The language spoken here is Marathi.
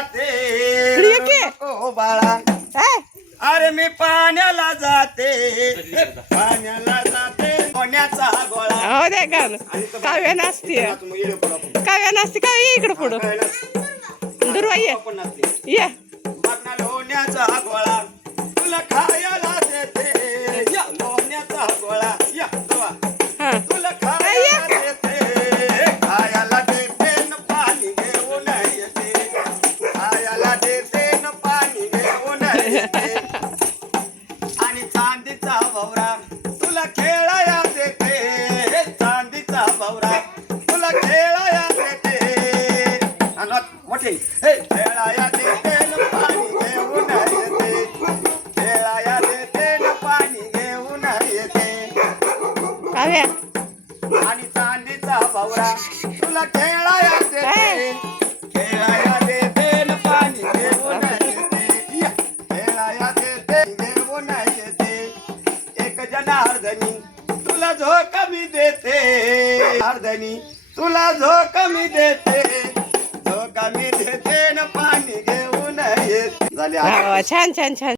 जाते नको बाळा अरे मी पाण्याला जाते पाण्याला जाते पाण्याचा गोळा हो दे गाणं काव्या नाचते काव्या नाचते काव्या इकडं पुढं दुर्वा ये लोण्याचा गोळा तुला खायला देते लोण्याचा गोळा या तुला खायला देते खायला देते न पाणी घेऊन येते खायला देते न पाणी घेऊन येते आणि चांदीचा भवरा तुला खेळाया देते चांदीचा भवरा तुला खेळाया देते मोठे खेळाया देते न पाणी घेऊन येते खेळाया देते न पाणी घेऊन येते काव्या आणि चांदीचा भवरा तुला खेळाया देते खेळाया देते न पाणी घेऊन येते खेळाया देते घेऊन येते एक जनार्दनी तुला झोक मी देते जनार्दनी तुला झोक मी देते झोक मी देते न पाणी घेऊन येते झाले छान छान छान